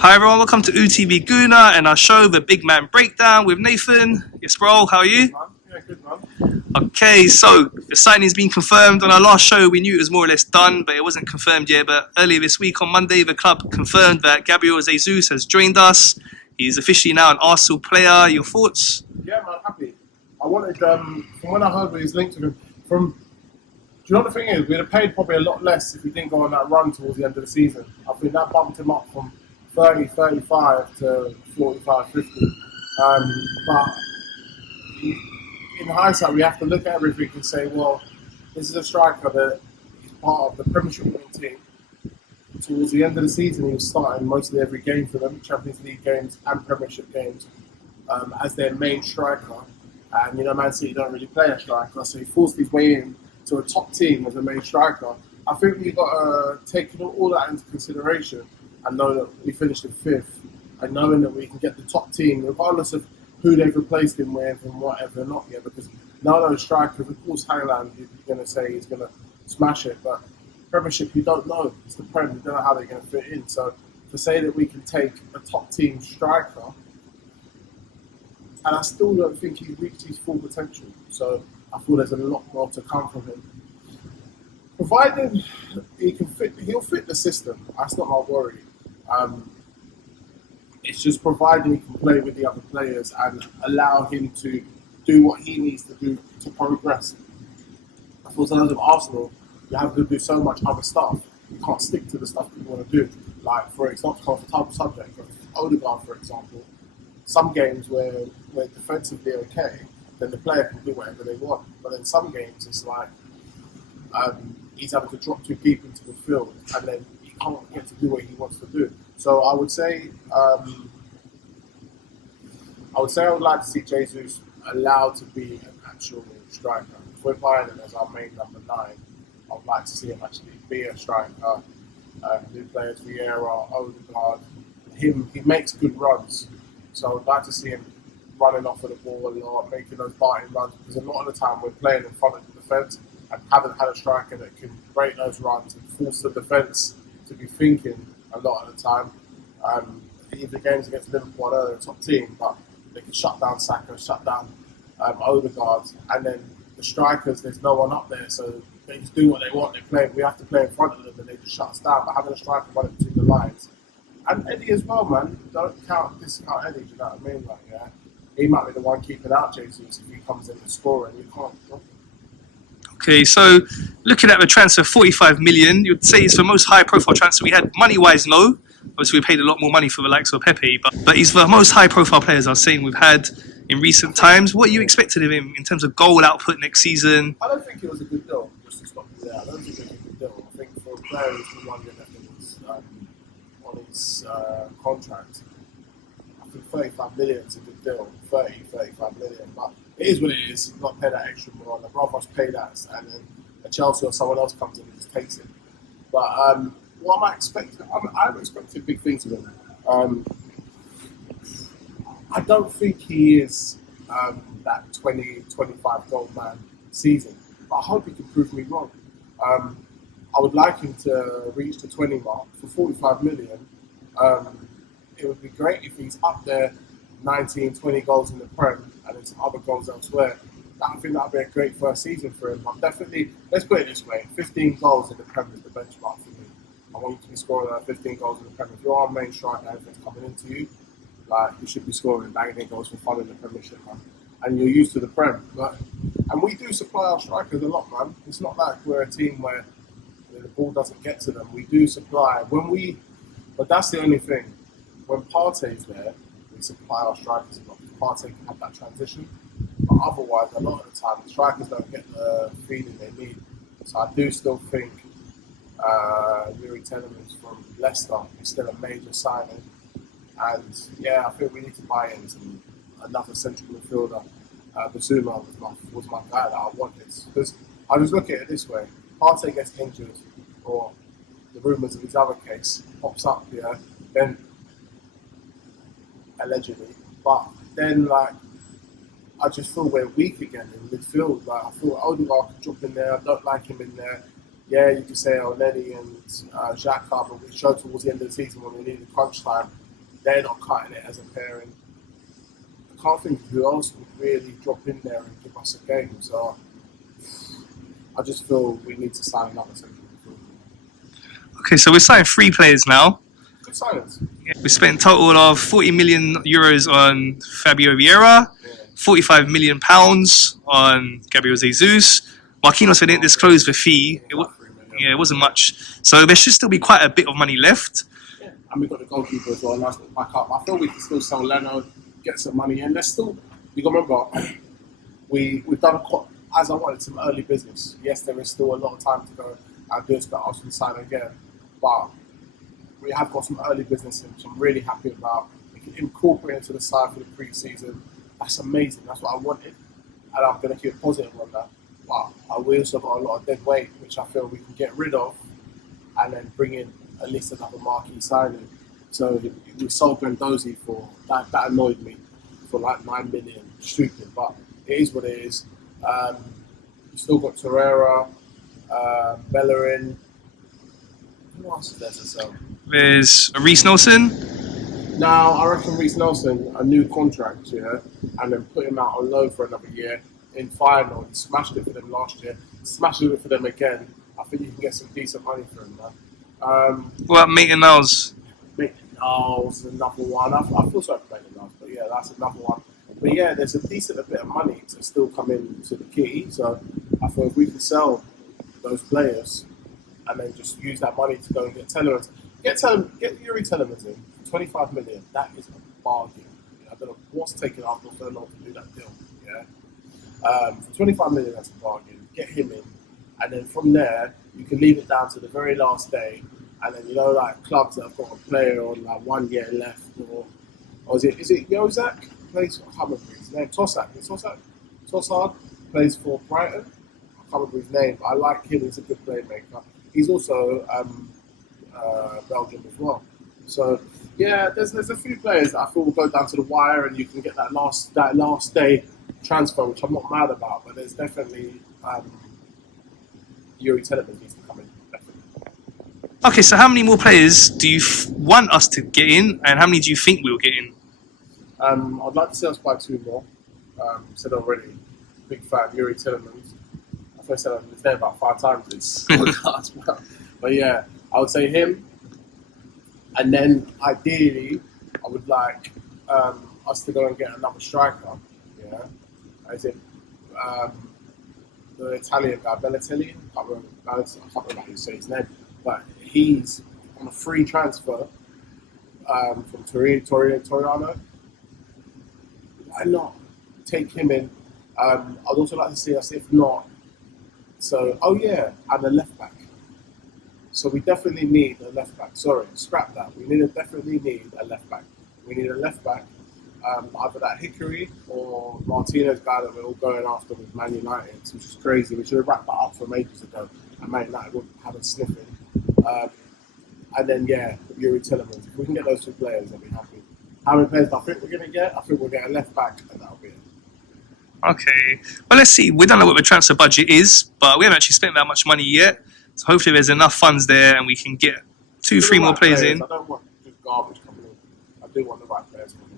Hi everyone, welcome to UTV Guna and our show, The Big Man Breakdown with Nathan. Yes, bro, how are you? Yeah, good man. Okay, so the signing's been confirmed. On our last show, we knew it was more or less done, but it wasn't confirmed yet. But earlier this week, on Monday, the club confirmed that Gabriel Jesus has joined us. He's officially now an Arsenal player. Your thoughts? Yeah, man, happy. I wanted, from when I heard his link to him, do you know what the thing is? We'd have paid probably a lot less if he didn't go on that run towards the end of the season. I think that bumped him up from 30, 35 to 45, 50. But in hindsight, we have to look at everything and say, well, this is a striker that is part of the Premiership winning team. Towards the end of the season, he was starting mostly every game for them, Champions League games and Premiership games, as their main striker. And, Man City don't really play a striker, so he forced his way in to a top team as a main striker. I think we've got to take all that into consideration and know that we finished in fifth, and knowing that we can get the top team, regardless of who they've replaced him with and whatever, not yet, because none of those strikers, of course, Highland, you're going to say he's going to smash it, but Premiership, you don't know. It's the Prem, you don't know how they're going to fit in. So to say that we can take a top team striker, and I still don't think he's reached his full potential. So I feel there's a lot more to come from him. Provided he can he'll fit the system. That's not my worry. It's just providing he can play with the other players and allow him to do what he needs to do to progress. I feel sometimes with Arsenal, you have to do so much other stuff. You can't stick to the stuff that you want to do. Like, for example, type of subject, for Odegaard, for example, some games where defensively okay, then the player can do whatever they want. But in some games, it's like he's having to drop too deep into the field, and then he can't get to do what he wants to do. So I would say I would like to see Jesus allowed to be an actual striker. If we're buying him as our main number 9, I would like to see him actually be a striker. New players, Vieira, Odegaard, he makes good runs. So I would like to see him running off of the ball a lot, making those biting runs, because a lot of the time we're playing in front of the defence and haven't had a striker that can break those runs and force the defence to be thinking a lot of the time. Even games against Liverpool, I know they're a top team, but they can shut down Saka, shut down Odegaard, and then the strikers, there's no one up there, so they just do what they want. We have to play in front of them, and they just shut us down. But having a striker running between the lines, and Eddie as well, man. Don't discount Eddie. Do you know what I mean? Like, yeah, he might be the one keeping out Jesus if he comes in and scoring. You can't. Okay, so looking at the transfer, 45 million, you'd say it's the most high-profile transfer we had. Money-wise, no. Obviously, we paid a lot more money for the likes of Pepe, but he's the most high-profile players I was saying we've had in recent times. What you expected of him in terms of goal output next season? I don't think it was a good deal, just to stop you there. I don't think it was a good deal. I think for a player who's the one that was on his contract, I think 35 million is a good deal. 35 million. But it is what it is. You've got to pay that extra more. The Brothers pay that, and then a Chelsea or someone else comes in and just takes it. But what am I expecting? I'm expecting big things of him. I don't think he is that 20-25 goal man season. But I hope he can prove me wrong. I would like him to reach the 20 mark for 45 million. It would be great if he's up there 19, 20 goals in the Prem and then some other goals elsewhere. I think that would be a great first season for him. I'm definitely, let's put it this way, 15 goals in the Prem is the benchmark for me. I want you to be scoring 15 goals in the Prem. If you're our main striker, everything's coming into you, like, you should be scoring banging goals for fun in the Premiership, man. And you're used to the Prem. And we do supply our strikers a lot, man. It's not like we're a team where the ball doesn't get to them. We do supply. But that's the only thing. When Partey's there, we supply our strikers a lot. Partey can have that transition. But otherwise, a lot of the time, the strikers don't get the feeling they need. So I do still think Yuri Telemans from Leicester is still a major signing. And yeah, I think we need to buy into another central midfielder. Basuma was my guy that I wanted. Because I just look at it this way. Partey gets injured, or the rumours of his other case pops up, then allegedly. But then, like, I just feel we're weak again in midfield. Like, I feel Odegaard could drop in there. I don't like him in there. Yeah, you could say Lenny and Xhaka, but we showed towards the end of the season when we needed crunch time they're not cutting it as a pairing. I can't think of who else would really drop in there and give us a game. So I just feel we need to sign another central midfielder. Okay, so we're signing 3 players now. Good silence. We spent a total of 40 million euros on Fabio Vieira, 45 million pounds on Gabriel Jesus. Marquinhos, we didn't disclose the fee. It wasn't much. So there should still be quite a bit of money left. Yeah. And we've got the goalkeeper as well, nice to back up. I feel we can still sell Leno, get some money in. There's still, you got to remember, we've done as I wanted, some early business. Yes, there is still a lot of time to go and do expect us to sign again. But we have got some early business in, which I'm really happy about. We can incorporate into the side for the pre-season. That's amazing. That's what I wanted. And I'm going to keep positive on that. But we also got a lot of dead weight, which I feel we can get rid of and then bring in at least another marquee signing. So we sold Guendouzi for, that annoyed me, for like 9 million. Stupid, but it is what it is. We still got Torreira, Bellerin. Who else is there to sell? There's Reece Nelson. Now, I reckon Reece Nelson, a new contract, yeah, and then put him out on loan for another year. In final, he smashed it for them last year, smashed it for them again. I think you can get some decent money for him, man. What about Maitland-Niles? Maitland-Niles, another one. I feel sorry for Maitland-Niles, but yeah, that's another one. But yeah, there's a decent bit of money to still come into the kitty. So I feel if we can sell those players and then just use that money to go and get Telemans, get Yuri Telemans in for 25 million. That is a bargain. I don't know what's taking after so long to do that deal. Yeah. For 25 million, that's a bargain. Get him in, and then from there you can leave it down to the very last day, and then like clubs that have got a player on like 1 year left, or is it Yozak plays? I can't remember his name. Tossard plays for Brighton. I can't remember his name, but I like him. He's a good playmaker. He's also Belgium as well. So yeah, there's a few players that I feel will go down to the wire, and you can get that last day transfer, which I'm not mad about, but there's definitely Yuri Telemans needs to come in. Definitely. Okay, so how many more players do you want us to get in, and how many do you think we'll get in? I'd like to see us buy 2 more. Said already, big fan, Yuri Telemans. I think I said his name about 5 times this podcast. But yeah, I would say him. And then ideally, I would like us to go and get another striker. Yeah, is it the Italian guy, Bellatelli? I can't remember how you say his name, but he's on a free transfer from Torino. Why not take him in? I'd also like to see us, if not. So, and a left back. So we definitely need a left back. Sorry, scrap that. Definitely need a left back. We need a left back. Either that Hickory or Martinez guy that we're all going after with Man United, which is crazy. We should have wrapped that up from ages ago, and Man United wouldn't have a sniffing. And then Yuri Telemans. If we can get those 2 players, I'll be happy. How many players do I think we're going to get? I think we'll get a left back, and that'll be it. Okay, well, let's see. We don't know what the transfer budget is, but we haven't actually spent that much money yet. So hopefully there's enough funds there and we can get 2-3 more players in. I don't want just garbage coming in. I do want the right players coming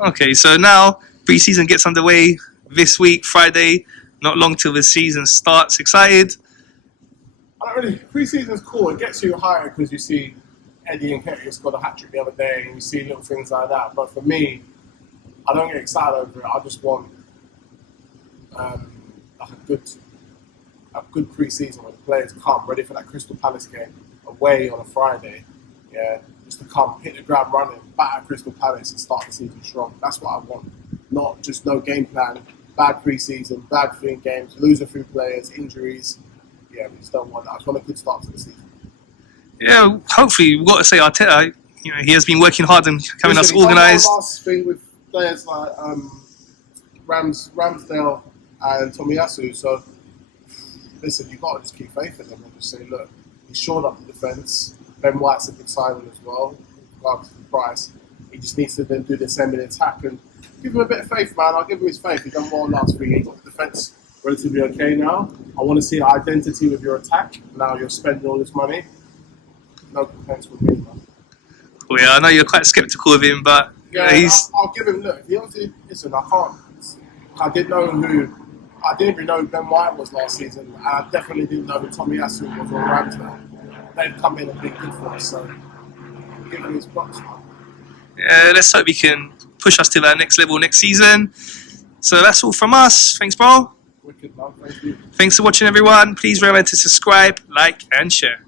in. Okay, so now pre-season gets underway this week, Friday. Not long till the season starts. Excited? I don't really. Pre-season's cool. It gets you higher because you see Eddie and Ketty scored a hat-trick the other day and you see little things like that. But for me, I don't get excited over it. I just want a good pre-season where the players come ready for that Crystal Palace game away on a Friday, just to come hit the ground running, batter Crystal Palace and start the season strong. That's what I want. Not just no game plan, bad pre-season, bad 3 games, lose a few players, injuries. Yeah, we just don't want that. I just want a good start to the season. Yeah, hopefully we've got to say Arteta. He has been working hard and having us organised. Last thing with players like Ramsdale and Tomiyasu. So listen, you've got to just keep faith in them and just say, look, he's shored up the defence. Ben White's a good signing as well, regardless of the price. He just needs to then do the same in attack and give him a bit of faith, man. I'll give him his faith. He's done well last 3 years. Got the defence relatively okay now. I want to see identity with your attack. Now you're spending all this money. No complaints with me, man. sceptical. Yeah, I know you're quite sceptical of him, but Yeah, he's. I'll give him. Look, he obviously listen. I can't. I didn't know who. I didn't even know who Ben White was last season. I definitely didn't know who Tommy Asu was or Ramsdale. They've come in and been good for us, so give him his props. Yeah, let's hope he can push us to that next level next season. So that's all from us. Thanks, bro. Wicked, man. Thank you. Thanks for watching, everyone. Please remember to subscribe, like, and share.